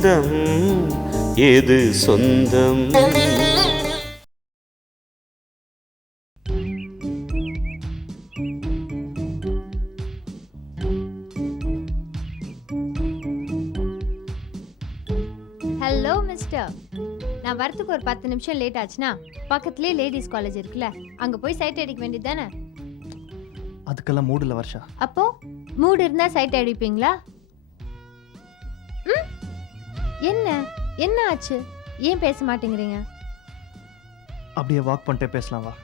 பந்தம் எது சொந்தம்? ஹலோ மிஸ்டர், நான் வரத்துக்கு ஒரு 10 நிமிஷம் லேட் ஆச்சுன்னா பக்கத்துலேயே லேடிஸ் காலேஜ் இருக்குல்ல, அங்கே போய் சைட் அடிக்க வேண்டியது தானே? அதுக்கெல்லாம் மூடு இல்லை வர்ஷா. அப்போ மூடு இருந்தால் சைட் அடிப்பீங்களா? ம், என்ன என்ன ஆச்சு? ஏன் பேச மாட்டேங்கிறீங்க? அப்படியே வாக் பண்ணிட்டே பேசலாம் வா.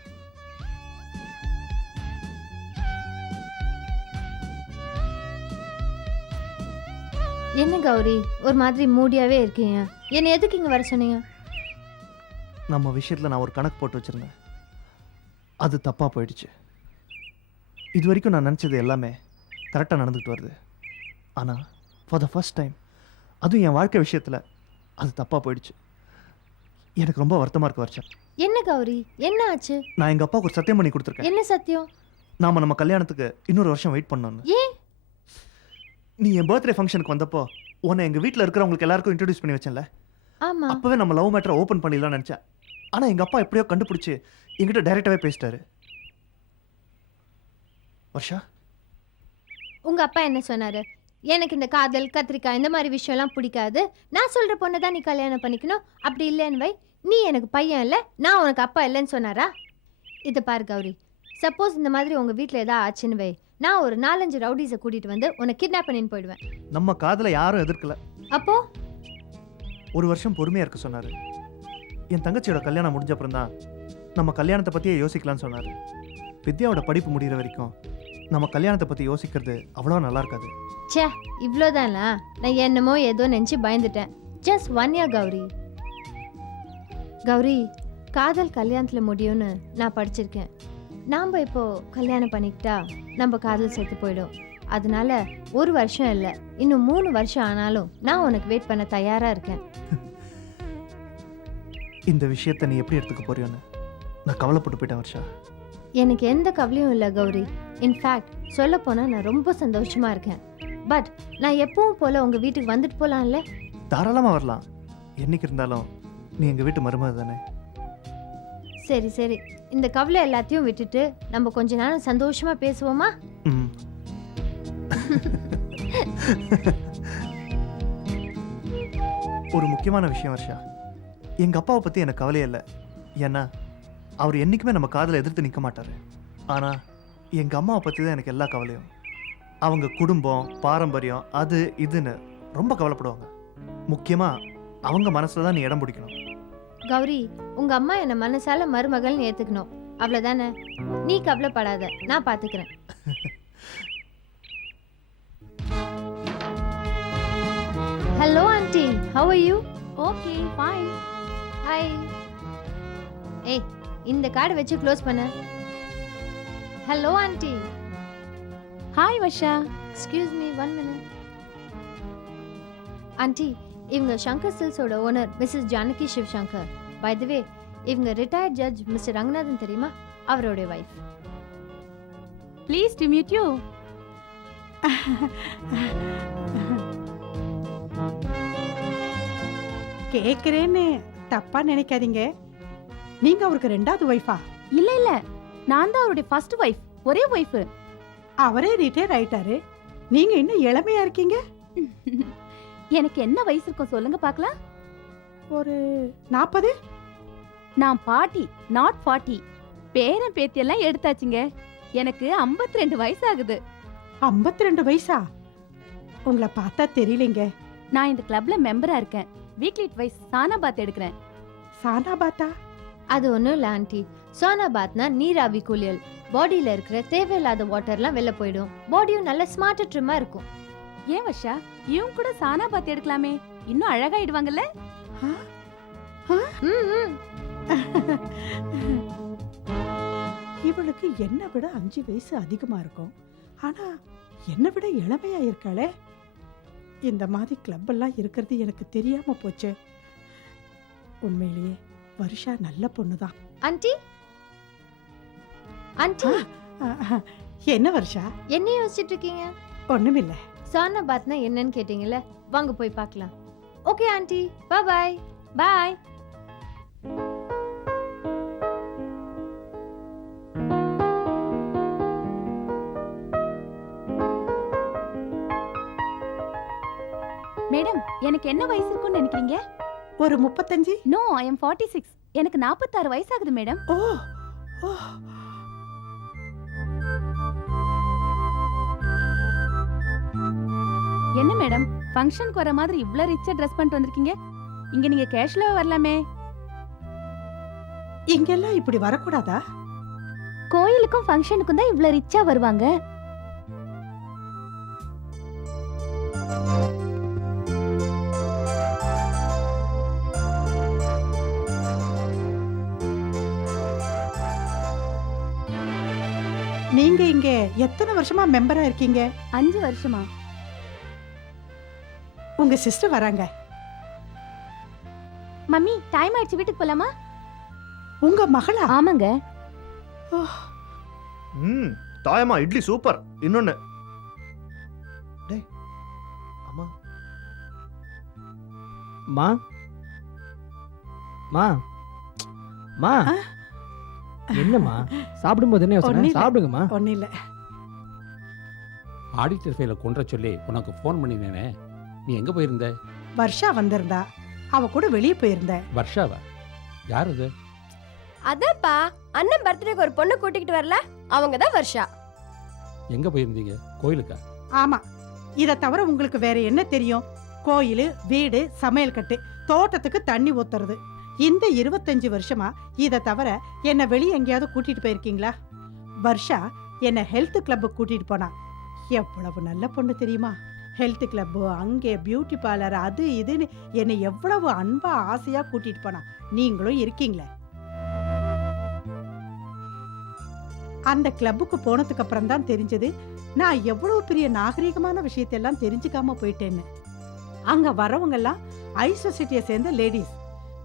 என்ன கௌரி, ஒரு மாதிரி மூடியாவே இருக்கீங்க. என்ன எதுக்கு இங்கே வர சொன்னீங்க? நம்ம விஷயத்தில் நான் ஒரு கணக்கு போட்டு வச்சுருந்தேன், அது தப்பாக போயிடுச்சு. இது வரைக்கும் நான் நினச்சது எல்லாமே கரெக்டாக நடந்துக்கிட்டு வருது. ஆனால் ஃபார் த ஃபர்ஸ்ட் டைம், அதுவும் என் வாழ்க்கை விஷயத்தில் அது தப்பாக போயிடுச்சு. எனக்கு ரொம்ப வருத்தமாக இருக்கு வர்ஷா. என்ன கௌரி, என்ன ஆச்சு? நான் எங்கள் அப்பாவுக்கு ஒரு சத்தியம் பண்ணி கொடுத்துருக்கேன். என்ன சத்தியம்? நாம் நம்ம கல்யாணத்துக்கு இன்னொரு வருஷம் வெயிட் பண்ணோன்னு. ஏன்? நீ என் பர்த்டே ஃபங்க்ஷனுக்கு வந்தப்போ உன்னை எங்கள் வீட்டில் இருக்கிறவங்களுக்கு எல்லாருக்கும் இன்ட்ரடியூஸ் பண்ணி வச்சேன்ல, ஆமா. அப்போவே நம்ம லவ் மேட்டரை ஓப்பன் பண்ணிடலாம்னு நினச்சேன். ஆனால் எங்கள் அப்பா எப்படியோ கண்டுபிடிச்சி என்கிட்ட டைரெக்டாகவே பேசிட்டாரு. வர்ஷா, உங்க அப்பா என்ன சொன்னாரு? எனக்கு இந்த காதல் கத்திரிக்காய் இந்த மாதிரி விஷயம்லாம் பிடிக்காது, நான் சொல்ற பொண்ணை தான் நீ கல்யாணம் பண்ணிக்கணும், அப்படி இல்லைன்னு வை, நீ எனக்கு பையன் இல்லை, நான் உனக்கு அப்பா இல்லைன்னு சொன்னாரா? இதை பாரு கௌரி, சப்போஸ் இந்த மாதிரி உங்க வீட்டில் ஏதாவது ஆச்சுன்னு வை, நான் ஒரு 4-5 ரவுடிஸை கூட்டிட்டு வந்து உன்னை கிட்னாப் பண்ணின்னு போயிடுவேன். நம்ம காதலை யாரும் எதிர்க்கல. அப்போ ஒரு வருஷம் பொறுமையாக இருக்க சொன்னார். என் தங்கச்சியோட கல்யாணம் முடிஞ்ச அப்புறம் தான் நம்ம கல்யாணத்தை பற்றியே யோசிக்கலாம்னு சொன்னார். வித்யாவோட படிப்பு முடிகிற வரைக்கும் நம்ம கல்யாணத்தை பற்றி யோசிக்கிறது அவ்வளோ நல்லா இருக்காது. சே, இவ்வளோதானா? நான் என்னமோ ஏதோ நினச்சி பயந்துட்டேன். Just 1 year Gowri. கௌரி, காதல் கல்யாணத்தில் முடியும்னு நான் படிச்சிருக்கேன். நாம் இப்போ கல்யாணம் பண்ணிக்கிட்டா நம்ம காதல் செத்து போயிடும். அதனால 1 வருஷம் இல்லை, இன்னும் 3 வருஷம் ஆனாலும் நான் உனக்கு வெயிட் பண்ண தயாராக இருக்கேன். இந்த விஷயத்தை நீ எப்படி எடுத்துக்க போறியோன்னு நான் கவலைப்பட்டு போயிட்டேன் வர்ஷா. எனக்கு எந்த கவலையும் இல்லை கௌரி. இன்ஃபேக்ட் சொல்ல போனால் நான் ரொம்ப சந்தோஷமா இருக்கேன். பட் நான் எப்பவும் போல உங்கள் வீட்டுக்கு வந்துட்டு போகலாம்ல? தாராளமாக வரலாம். என்னைக்கு இருந்தாலும் நீ எங்கள் வீட்டு மருமக தானே. சரி சரி, இந்த கவலை எல்லாத்தையும் விட்டுட்டு நம்ம கொஞ்ச நேரம் சந்தோஷமா பேசுவோமா? ம். ஒரு முக்கியமான விஷயம் வர்ஷா, எங்கள் அப்பாவை பற்றி எனக்கு கவலையே இல்லை. ஏன்னா அவர் என்றைக்குமே நம்ம காதலை எதிர்த்து நிற்க மாட்டார். ஆனால் எங்கள் அம்மாவை பற்றி தான் எனக்கு எல்லா கவலையும். அவங்க குடும்பம், பாரம்பரியம், அது இதுன்னு ரொம்ப கவலைப்படுவாங்க. முக்கியமாக அவங்க மனசில் தான் நீ இடம் பிடிக்கணும். கௌரி, உங்க அம்மா என்ன மனசால மருமகள்னு ஏத்துக்கணும், அவ்வளவுதானே? நீ கவலைப்படாத, நான் பாத்துக்கிறேன். Hello aunty, how are you? Okay fine. Hi. ஏய், இந்த கார்டு வச்சு க்ளோஸ் பண்ணு. Hello aunty. Hi Varsha. Excuse me 1 minute. Aunty, இவங்க சங்கர் சில்ஸோட owner Mrs Janaki Sivasankar. By the way, இவங்க ரிட்டையர்ட் ஜட்ஜ் மிஸ்டர் ரங்கநாதன் தெரியுமா? அவரோட wife. Please to meet you. கேக்குறேன்னு தப்பா நினைக்காதீங்க. நீங்க அவருக்கு 2வது வைஃபா? இல்ல இல்ல, நான் தான் அவருடைய ஃபர்ஸ்ட் வைஃப், ஒரே வைஃப். அவரே ரிட்டையர் ஆயிட்டாரு, நீங்க இன்னும் இளமையா இருக்கீங்க. எனக்கு என்ன வயசு இருக்கும் சொல்லுங்க பார்க்கலாம்? ஒரு 40. நான் பாட்டி, நாட் 40. பேரன் பேத்தி எல்லாம் எடுத்தாச்சுங்க. எனக்கு 52 வயசு ஆகுது. 52 வயசா? உங்களை பார்த்தா தெரியலங்க. நான் இந்த கிளப்ல மெம்பரா இருக்கேன். வீக்லி ட்வைஸ் சானா பாத் எடுக்கிறேன். சானா பாத்தா? அது ஒன்றும் இல்லை ஆண்டி, சோனா பாத்னா நீராவி குளியல். பாடியில் இருக்கிற தேவையில்லாத வாட்டர்லாம் வெளில போயிடும், பாடியும் நல்ல ஸ்மார்ட் ட்ரிம்மா இருக்கும். ஏன் வர்ஷா, இவங்க கூட சானா பாத் எடுக்கலாமே, இன்னும் அழகாயிடுவாங்கல்ல? இவளுக்கு என்னை விட 5 வயசு அதிகமா இருக்கும், ஆனா என்னை விட இளமையா இருக்காளே. இந்த மாதிரி கிளப் எல்லாம் இருக்கிறது எனக்கு தெரியாம போச்சு. உண்மையிலேயே வருஷா நல்ல பொண்ணுதான். ஆண்டி, ஆண்டி, என்ன வருஷா? என்ன யோசிச்சுட்டு இருக்கீங்க? ஒண்ணுமில்ல. சோனா பாத்னா என்னன்னு கேட்டீங்கல்ல, வாங்க போய் பார்க்கலாம். Okay aunty, bye. Bye. Madam, எனக்கு என்ன வயசு இருக்கும்னு நினைக்கிறீங்க? ஒரு 35. No, I am 46. எனக்கு 46 வயசாகுது மேடம். ஓ ஓ என்ன மேடம், ஃபங்க்ஷனுக்கு வர மாதிரி இவ்ளோ ரிச்சா ட்ரெஸ் பண்ணிட்டு வந்திருக்கீங்க? இங்க நீங்க கேஷ்ல வரலாமே. இங்கெல்லாம் இப்படி வரக்கூடாதா? கோயிலுக்கும் ஃபங்க்ஷனுக்கும் தான் இவ்ளோ ரிச்சா வருவாங்க. நீங்க இங்க எத்தனை வருஷமா மெம்பரா இருக்கீங்க? 5 வருஷமா. உங்க சிஸ்டர் வராங்க. மம்மி, டைம் ஆயிடுச்சு, வீட்டுக்கு போலாமா? உங்க மகளா? ஆமாங்க. ஓ, தாயம்மா இட்லி சூப்பர். இன்னொன்னு டேய் அம்மா. மா மா மா ஆ? என்னம்மா சாப்பிடும்போது என்ன ஒண்ணும் யோசனை? இல்ல. சாப்பிடுங்கம்மா. ஒன்னும் இல்ல. ஆடிட்டர் ஃபைலை கொன்ற சொல்லி உனக்கு ஃபோன் பண்ணினேனே, நீ எங்கே போயிருந்த? வர்ஷா வந்திருந்தா, அவ கூட வெளியே போயிருந்தேன். வர்ஷாவா? யார் அது? அதான்ப்பா, அண்ணன் பர்த்டேக்கு ஒரு பொண்ணு கூட்டிக்கிட்டு வரல, அவங்க தான் வர்ஷா. எங்கே போயிருந்தீங்க? கோயிலுக்கா? ஆமா, இத தவிர உங்களுக்கு வேற என்ன தெரியும்? கோயில், வீடு, சமையல் கட்டு, தோட்டத்துக்கு தண்ணி ஊத்துறது. இந்த 25 வருஷமா இத தவிர என்ன வெளியே எங்கேயாவது கூட்டிட்டு போயிருக்கீங்களா? வர்ஷா என்ன ஹெல்த் கிளப்புக்கு கூட்டிட்டு போனா. எவ்வளவு நல்ல பொண்ணு தெரியுமா? ஹெல்த் கிளப்பு, அங்கே பியூட்டி பார்லர், அது இதுன்னு என்னை எவ்வளவு அன்பா ஆசையா கூட்டிட்டு போனா. நீங்களும் இருக்கீங்களே. அந்த கிளப்புக்கு போனதுக்கு அப்புறம் தான் தெரிஞ்சது நான் எவ்வளவு பெரிய நாகரிகமான விஷயத்தெல்லாம் தெரிஞ்சுக்காம போயிட்டேன்னு. அங்க வரவங்க எல்லாம் ஐ சொசைட்டியை சேர்ந்த லேடிஸ்.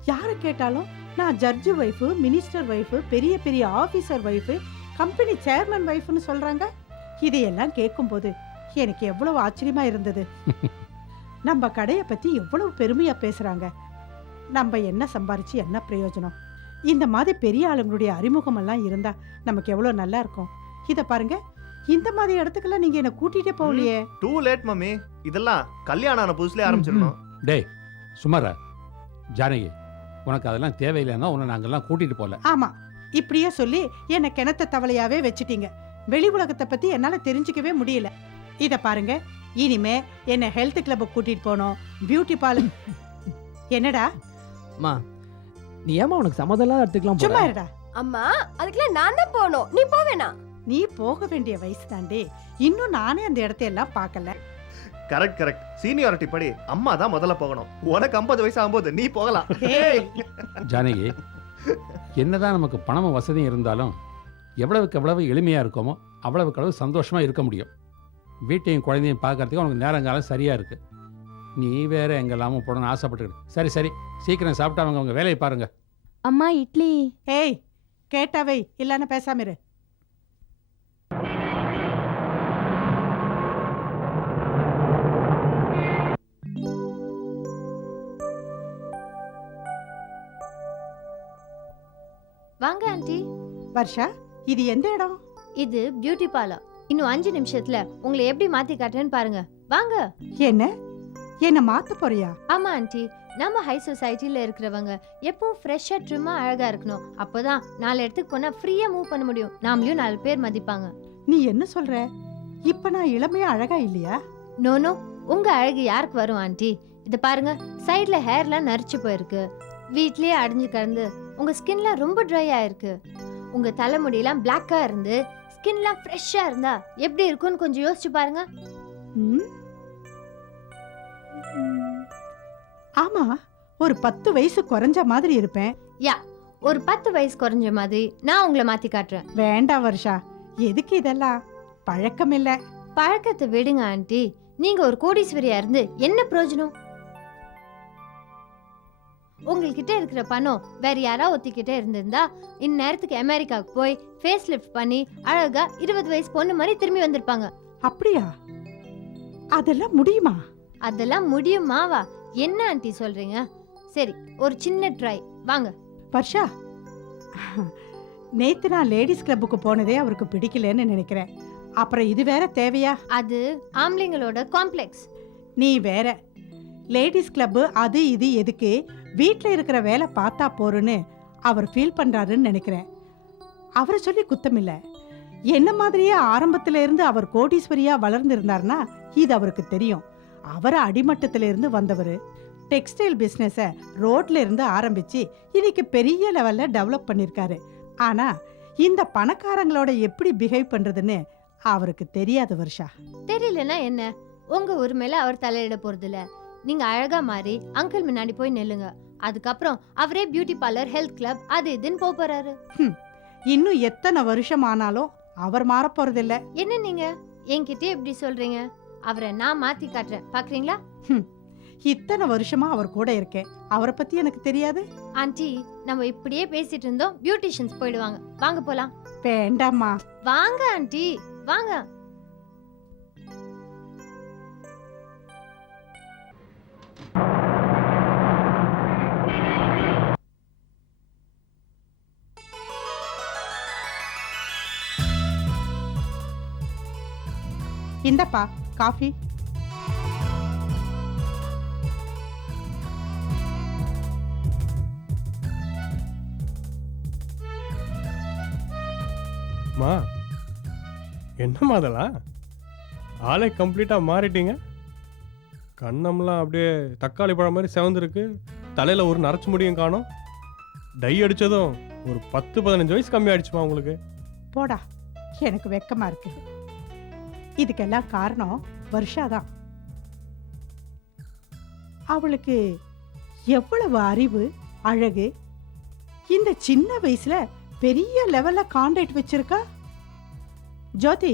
யாரை கேட்டாலும் நான் ஜட்ஜு ஒய்ஃபு, மினிஸ்டர் ஒய்ஃபு, பெரிய பெரிய ஆபீசர் ஒய்ஃபு, கம்பெனி சேர்மன் ஒய்ஃப்னு சொல்றாங்க. இதையெல்லாம் கேட்கும்போது எனக்கு எவ்வளவு ஆச்சரியமா இருந்தது. நம்ம கடையை பத்தி எவ்வளவு பெருமையா பேசுறாங்க. நம்ம என்ன சம்பாரிச்சு என்ன பிரயோஜனம்? இந்த மாதிரி பெரிய ஆளுங்களுடைய அறிமுகம் எல்லாம் இருந்தா நமக்கு எவ்வளவு நல்லா இருக்கும். இத பாருங்க, இந்த மாதிரி இடத்துக்கெல்லாம் நீங்க என்ன கூட்டிட்டே போகலையே. Too late mummy. இதெல்லாம் கல்யாணம் ஆன புதுசுல ஆரம்பிச்சிடணும். டேய் சுமாரா, ஜானகி, உனக்கு அதெல்லாம் தேவையில்லைன்னா உன்னை நாங்கெல்லாம் கூட்டிகிட்டு போகல. ஆமா, இப்படியே சொல்லி என்ன கிணத்த தவளையாவே வச்சிட்டீங்க. வெளி உலகத்தை பத்தி என்னால தெரிஞ்சுக்கவே முடியல. இத பாருங்க, இனிமே என்ன ஹெல்த் கிளப் கூட்டிட்டு போனோம், பியூட்டி பார்லர். என்னடா அம்மா, நீ ஏமா உனக்கு சம்மதம்லாம் எடுத்துக்கலாம் சும்மா போற? இருடா. அம்மா, அதுக்கெல்லாம் நான் தான் போகணும், நீ போவேனா? நீ போக வேண்டிய வயசு தாண்டே. இன்னும் நானே அந்த இடத்தையெல்லாம் பார்க்கல. கரெக்ட். சீனியாரிட்டி படி அம்மா தான் முதல்ல போகணும். உனக்கு 50 வயசு ஆகும்போது நீ போகலாம். ஏய், ஜானகி, என்னதான் நமக்கு பணமும் வசதியும் இருந்தாலும் எவ்வளவுக்கு எவ்வளவு எளிமையாக இருக்கோமோ அவ்வளவுக்கு அளவு சந்தோஷமாக இருக்க முடியும். வீட்டையும் குழந்தையும் பார்க்கறதுக்கு உனக்கு நேரங்காலம் சரியாக இருக்குது. நீ வேற எங்கெல்லாமும் போடணும்னு ஆசைப்பட்டுக்கிட்டு. சரி, சீக்கிரம் சாப்பிட்டு அவங்க வேலையை பாருங்க. அம்மா, இட்லி. ஏய், கேட்டாவை இல்லன்னு பேசாம இரு. வாங்க ஆண்டி. வர்ஷா, இது எந்த இடம்? இது பியூட்டி பார்லர். இன்னும் 5 நிமிஷத்துல உங்களை எப்படி மாத்தி காட்டுறேன்னு பாருங்க. வாங்க. என்ன மாத்த போறியா? ஆமா ஆண்டி, நம்ம ஹை சொசைட்டில இருக்கிறவங்க எப்பவும் ஃப்ரெஷ்ஷா ட்ரிம்மா அழகா இருக்கணும். அப்பதான் 4 இடத்துக்கு போனா ஃப்ரீயா மூவ் பண்ண முடியும். நாமளையும் 4 பேர் மதிப்பாங்க. நீ என்ன சொல்ற? இப்ப நான் இளமையா அழகா இல்லையா? நோ, உங்க அழகு யாருக்கு வரும் ஆண்டி? இத பாருங்க, சைடுல ஹேர்லாம் நரிச்சு போயிருக்கு. வீட்லயே அடைஞ்சு கிடந்து உங்க ஸ்கின்லாம் ரொம்ப ட்ரை ஆயிருக்கு. உங்க தலைமுடியெல்லாம் பிளாக்கா இருந்து ஸ்கின்லாம் ஃப்ரெஷ்ஷா இருந்தா எப்படி இருக்கும்னு கொஞ்சம் யோசிச்சு பாருங்க. ம்? ஆமா, ஒரு 10 வயசு குறைஞ்ச மாதிரி இருப்பேன். ஒரு 10 வயசு குறைஞ்ச மாதிரி நான் உங்களை மாத்தி காட்டுறேன். வேண்டாம் வர்ஷா, எதுக்கு இதெல்லாம்? பழக்கம் இல்ல. பழக்கத்தை விடுங்க ஆண்டி. நீங்க ஒரு கோடீஸ்வரியா இருந்து என்ன பிரயோஜனம்? உங்ககிட்ட இருக்கிற பணம் வேற யாரா ஒத்திக்கிட்டே இருந்திருந்தா இந்நேரத்துக்கு அமெரிக்காவுக்கு போய் ஃபேஸ் லிஃப்ட் பண்ணி அழகா 20 வயசு பொண்ணு மாதிரி திரும்பி வந்திருப்பாங்க. அப்படியா? அதெல்லாம் முடியுமா? அதெல்லாம் முடியுமாவா? என்ன ஆண்டி சொல்றீங்க? சரி, ஒரு சின்ன ட்ரை. வாங்க. வர்ஷா, நேத்து நான் லேடிஸ் கிளப்புக்கு போனதே அவருக்கு பிடிக்கலன்னு நினைக்கிறேன். அப்புறம் இது வேற தேவையா? அது ஆம்பளைங்களோட காம்ப்ளெக்ஸ். நீ வேற. லேடிஸ் கிளப்பு அது இது எதுக்கு, வீட்டில் இருக்கிற வேலை பார்த்தா போறேன்னு அவர் ஃபீல் பண்றாருன்னு நினைக்கிறேன். அவரை சொல்லி குத்தமில்ல. என்ன மாதிரியே ஆரம்பத்துல இருந்து அவர் கோடீஸ்வரியா வளர்ந்திருந்தாருன்னா இது அவருக்கு தெரியும். அவர் அடிமட்டத்தில இருந்து வந்தவர். டெக்ஸ்டைல் பிஸ்னஸை ரோட்ல இருந்து ஆரம்பிச்சு இன்னைக்கு பெரிய லெவல்ல டெவலப் பண்ணியிருக்காரு. ஆனா இந்த பணக்காரங்களோட எப்படி பிஹேவ் பண்றதுன்னு அவருக்கு தெரியாது வர்ஷா. தெரியலனா என்ன? உங்க உரிமையில அவர் தலையிட போறதில்ல. நீங்க அழகா மாறி அங்கிள் முன்னாடி போய் நில்லுங்க. அதுக்கப்புறம் அவரே பியூட்டி பார்லர், ஹெல்த் கிளப் அது இதுன்னு போறாரு. இன்னும் எத்தனை வருஷம் ஆனாலும் அவர் மாற போறதில்ல. என்ன நீங்க என்கிட்டே இப்படி சொல்றீங்க? அவரை நான் மாத்தி காட்டுறேன், பாக்குறீங்களா? இத்தனை வருஷமா அவர் கூட இருக்கேன், அவரை பத்தி எனக்கு தெரியாது. ஆண்டி, நம்ம இப்படியே பேசிட்டு இருந்தோம் பியூட்டிஷியன்ஸ் போயிடுவாங்க. வாங்க போலாம். வேண்டாம்மா. வாங்க ஆண்டி, வாங்க. இந்தப்பா காஃபி. மா, என்னம்மா அதெல்லாம்? ஆளே கம்ப்ளீட்டாக மாறிட்டீங்க. கண்ணம்லாம் அப்படியே தக்காளி பழம் மாதிரி செவந்திருக்கு. தலையில் ஒரு நரைச்சு முடியும் காணும். டை அடித்ததும் ஒரு 10-15 வயசு கம்மி ஆயிடுச்சுமா உங்களுக்கு. போடா, எனக்கு வெக்கமா இருக்கு. இதுக்கெல்லாம் காரணம் வர்ஷாதான். அவளுக்கு எவ்வளவு அறிவு, அழகு. இந்த சின்ன வயசுல பெரிய லெவல்ல கான்டாக்ட் வச்சிருக்கா. ஜோதி,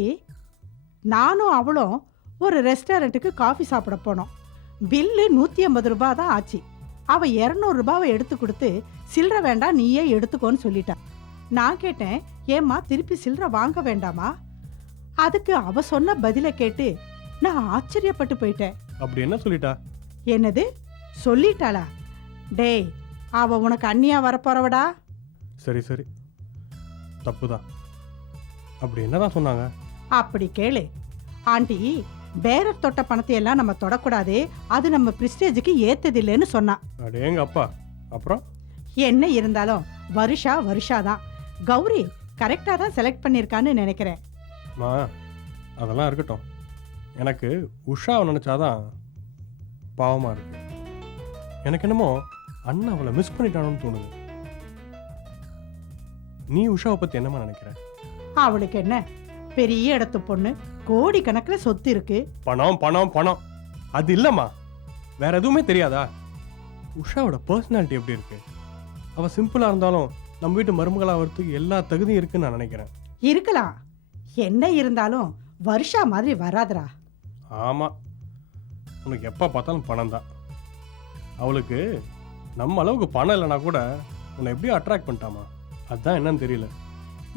நானும் அவளும் ஒரு ரெஸ்டாரண்ட்டுக்கு காஃபி சாப்பிட போனோம். பில்லு 150 ரூபாய் தான் ஆச்சு. அவ 200 ரூபாவை எடுத்து கொடுத்து சில்லற வேண்டாம் நீயே எடுத்துக்கோன்னு சொல்லிட்டா. நான் கேட்டேன், ஏம்மா திருப்பி சில்லற வாங்க வேண்டாமா? அதுக்கு அவ சொன்ன பதில கேட்டு நான் ஆச்சரியப்பட்டு போயிட்டேன். அப்படி என்ன சொல்லிட்டா? என்னது சொல்லிட்டாளா? டேய், அவ உனக்கு அண்ணியா வரப்போறவடா. சரி சரி, தப்புதான். அப்படி என்னதான் சொன்னாங்க? அப்படி கேளு. ஆண்டி, பேரர் தொட்ட பணத்தை எல்லாம் நம்ம தொடக்கூடாது, அது நம்ம பிரிஸ்டேஜுக்கு ஏத்ததில்லைன்னு சொன்னா. அடேங்க அப்பா. அப்புறம் என்ன இருந்தாலும் வருஷா தான். கௌரி கரெக்டா தான் செலக்ட் பண்ணிருக்கான்னு நினைக்கிறேன். மா, அதெல்லாம் இருக்கட்டும். எனக்கு உஷாவை நினச்சாதான் பாவமாக இருக்கு. எனக்கு என்னமோ அண்ணன் அவளை மிஸ் பண்ணிட்டானோன்னு தோணுது. நீ உஷாவை பற்றி என்னம்மா நினைக்கிற? அவளுக்கு என்ன, பெரிய இடத்து பொண்ணு, கோடி கணக்கில் சொத்து இருக்கு. பணம் பணம் பணம் அது இல்லைம்மா, வேற எதுவுமே தெரியாதா? உஷாவோட பர்சனாலிட்டி எப்படி இருக்கு? அவள் சிம்பிளாக இருந்தாலும் நம்ம வீட்டு மருமகளாக வரத்துக்கு எல்லா தகுதியும் இருக்குன்னு நான் நினைக்கிறேன். இருக்கலாம். என்ன இருந்தாலும் வருஷா மாதிரி வராதுடா. ஆமாம், உனக்கு எப்போ பார்த்தாலும் பணம் தான். அவளுக்கு நம்ம அளவுக்கு பணம் இல்லைனா கூட உன்னை எப்படி அட்ராக்ட் பண்ணிட்டாமா? அதுதான் என்னன்னு தெரியல.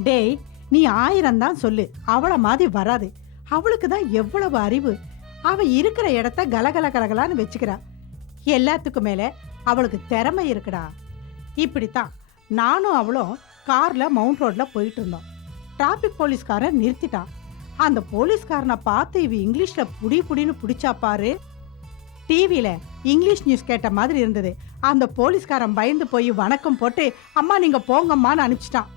டேய், நீ 1000 தான் சொல்லு, அவளை மாதிரி வராது. அவளுக்கு தான் எவ்வளவு அறிவு. அவ இருக்கிற இடத்த கலகல கலகலான்னு வச்சுக்கிறா. எல்லாத்துக்கும் மேல அவளுக்கு திறமை இருக்குடா. இப்படித்தான் நானும் அவளும் கார்ல மவுண்ட் ரோட்ல போயிட்டு இருந்தோம். டிராபிக் போலீஸ்காரன் நிறுத்திட்டான். அந்த போலீஸ்காரனை பார்த்து இவ இங்கிலீஷ்ல புடின்னு பிடிச்சா பாரு. டிவியில இங்கிலீஷ் நியூஸ் கேட்ட மாதிரி இருந்தது. அந்த போலீஸ்காரன் பயந்து போய் வணக்கம் போட்டு, அம்மா நீங்க போங்கம்மான்னு அனுப்பிச்சிட்டான்.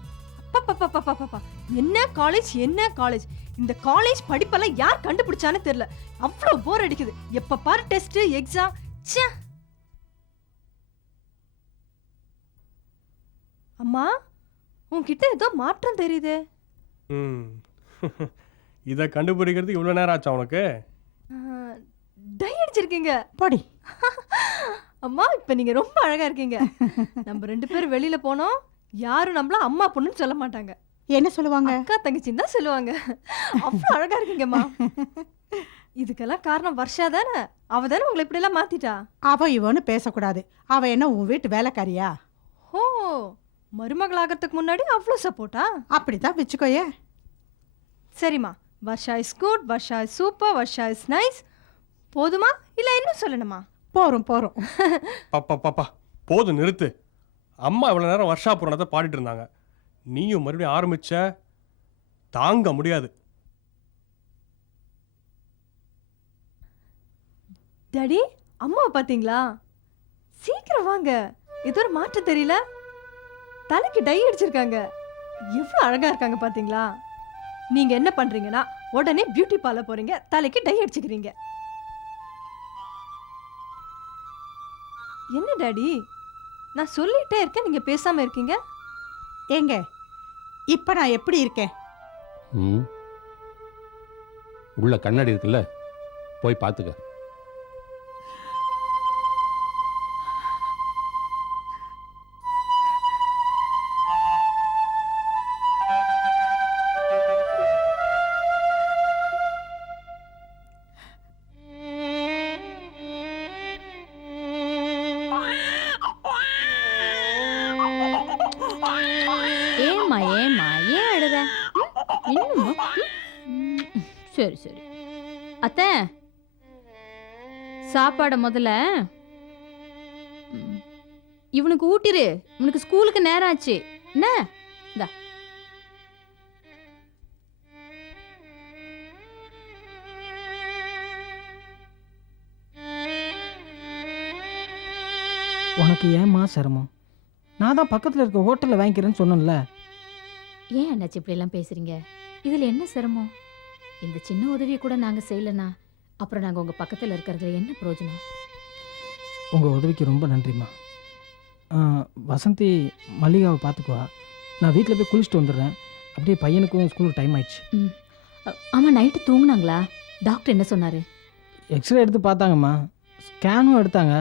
என்ன காலேஜ், என்ன காலேஜ்! இந்த காலேஜ் படிப்பெல்லாம் யார் கண்டுபிடிச்சான்னு தெரியல. அவ்வளவு போர் அடிக்குது. எப்ப பாரு டெஸ்ட், எக்ஸாம். அம்மா, உன்கிட்ட ஏதோ மாற்றம் தெரியுது. இதை கண்டுபிடிக்கிறதுக்கு இவ்வளோ நேரம் ஆச்சா உனக்கு? டை அடிச்சிருக்கீங்க. போடி. அம்மா, இப்ப நீங்க ரொம்ப அழகா இருக்கீங்க. நம்ம 2 பேரும் வெளியில போனோம், யாரும் நம்மள அம்மா பொண்ணுன்னு சொல்ல மாட்டாங்க. என்ன சொல்லுவாங்க? அக்கா தங்கச்சின்னு தான் சொல்லுவாங்க. அவ்வளவு அழகா இருக்கீங்கம்மா. இதுக்கெல்லாம் காரணம் வர்ஷா தானே. அவ தானே உங்களை இப்படி எல்லாம் மாத்திட்டா. அவ இவன்னு பேசக்கூடாது. அவ என்ன உன் வீட்டு வேலைக்காரியா? ஓ, மருமகளாகிறதுக்கு முன்னாடி அவ்வளோ சப்போர்ட்டா? அப்படித்தான் வச்சுக்கோயே. சரிம்மா, Varsha is good, Varsha is super, Varsha is nice. போதுமா இல்ல இன்னும் சொல்லணுமா? போறோம் போறோம். பாப்பா பாப்பா போதும் நிறுத்து. அம்மா இவ்வளோ நேரம் வருஷா புராணத்தை பாடிட்டு இருந்தாங்க, நீயும் மறுபடியும் ஆரம்பிச்ச, தாங்க முடியாது. டாடி, அம்மாவை பாத்தீங்களா? சீக்கிரம் வாங்க, ஏதோ ஒரு மாற்றம் தெரியல. தலைக்கு டை அடிச்சிருக்காங்க, எவ்வளவு அழகா இருக்காங்க பாத்தீங்களா? நீங்க என்ன பண்றீங்கன்னா உடனே பியூட்டி பார்லர் போறீங்க, தலைக்கு டை அடிச்சுக்கிறீங்க. என்ன டாடி, நான் சொல்லிட்டே இருக்கேன், நீங்க பேசாம இருக்கீங்க. ஏங்க இப்ப நான் எப்படி இருக்கேன்? ம் உள்ள கண்ணாடி இருக்குல்ல, போய் பார்த்துக்க. ஏம்மா ஏம்மா ஏன் அழுத? இன்னுமா? சரி சரி. அத்தை, சாப்பாடை முதல்ல இவனுக்கு ஊட்டிரு, இவனுக்கு ஸ்கூலுக்கு நேரம் ஆச்சு. என்ன இந்தா. உனக்கு ஏம்மா சிரமம்? நான் தான் பக்கத்தில் இருக்க ஹோட்டலில் வாங்கிக்கிறேன்னு சொன்னேன்ல. ஏன் அண்ணாச்சி இப்படி எல்லாம் பேசுறீங்க? இதுல என்ன சிரமம்? இந்த சின்ன உதவியை கூட நாங்க செய்யலனா அப்புறம் நாங்க உங்க பக்கத்துல இருக்கிறதுல என்ன பிரயோஜனம்? உங்கள் உதவிக்கு ரொம்ப நன்றிம்மா. வசந்தி மல்லிகாவை பார்த்துக்குவா. நான் வீட்டில் போய் குளிச்சுட்டு வந்துடுறேன். அப்படியே பையனுக்கும் ஸ்கூலுக்கு டைம் ஆயிடுச்சு. ஆமா, நைட்டு தூங்குனாங்களா? டாக்டர் என்ன சொன்னாரு? எக்ஸ்ரே எடுத்து பார்த்தாங்கம்மா, ஸ்கேனும் எடுத்தாங்க.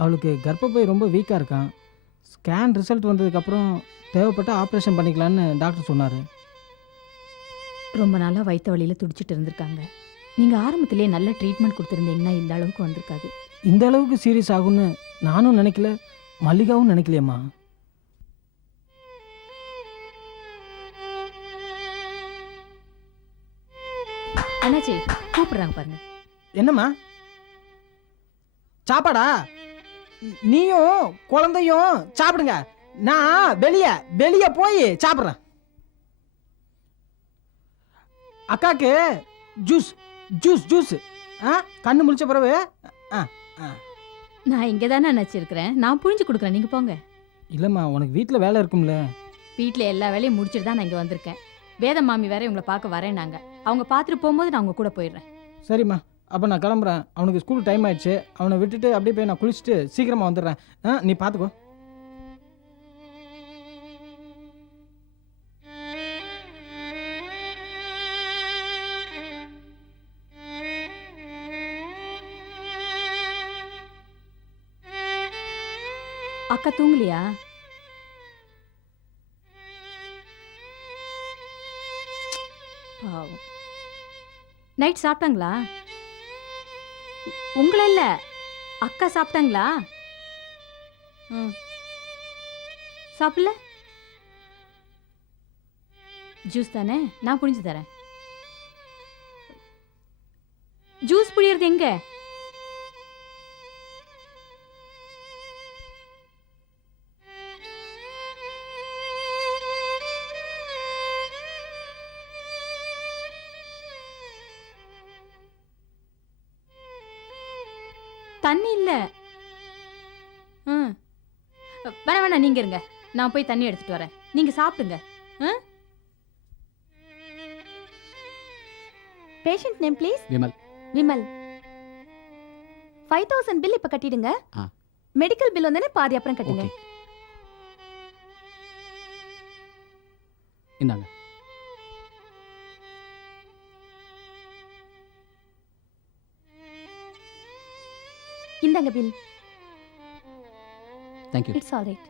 அவளுக்கு கர்ப்பப்பை ரொம்ப வீக்காக இருக்கான். ஸ்கேன் ரிசல்ட் வந்ததுக்கப்புறம் தேவைப்பட்ட ஆப்ரேஷன் பண்ணிக்கலான்னு டாக்டர் சொன்னார். ரொம்ப நாளா வயிற்று வலியில துடிச்சிட்டு இருந்திருக்காங்க. நீங்க ஆரம்பத்திலேயே நல்ல ட்ரீட்மெண்ட் கொடுத்துருந்தீங்கன்னா இந்த அளவுக்கு வந்திருக்காது. இந்த அளவுக்கு சீரியஸ் ஆகும்னு நானும் நினைக்கல, மல்லிகாவும் நினைக்கலையம்மா. அண்ணாச்சி கூப்பிடுறாங்க பாருங்க. என்னம்மா சாப்பாடா? நீயும் குழந்தையும் சாப்பிடுங்க, நான் வெளியே போய் சாப்பிட்றேன். அக்காக்கு ஜூஸ் ஜூஸ் ஜூஸ். கண்ணு முழிச்ச பிறகு. நான் இங்கே தானே அண்ணாச்சி இருக்கிறேன், நான் புரிஞ்சு கொடுக்குறேன், நீங்க போங்க. இல்லைம்மா, உனக்கு வீட்டில் வேலை இருக்கும்ல. வீட்டில் எல்லா வேலையும் முடிச்சுட்டு தான் நான் இங்கே வந்திருக்கேன். வேத மாமி வேற உங்களை பார்க்க வரேன்னாங்க. அவங்க பார்த்துட்டு போகும்போது நான் உங்க கூட போயிடுறேன். சரிம்மா, அப்போ நான் கிளம்புறேன். அவனுக்கு ஸ்கூல் டைம் ஆயிடுச்சு. அவனை விட்டுட்டு அப்படியே போய் நான் குளிச்சுட்டு சீக்கிரமாக வந்துடுறேன். நீ பார்த்துக்கோ. அக்கா தூங்கலையா? பாவம். நைட் சாப்பிட்டாங்களா? உங்களை இல்ல, அக்கா சாப்பிட்டாங்களா? சாப்பிடல? ஜூஸ் தானே, நான் புரிஞ்சு தரேன். ஜூஸ் புளியறது எங்க? தண்ணி இல்ல. வேணாம், நீங்க இருங்க, நான் போய் தண்ணி எடுத்துட்டு வரேன். நீங்க சாப்பிடுங்க. Patient name please. Vimal. Vimal. 5000 bill இப்ப கட்டிடுங்க. மெடிக்கல் பில் வந்தனே பாதி அப்புறம் கட்டுங்க. இந்தாங்க. இந்தாங்க bill. Thank you. It's all right.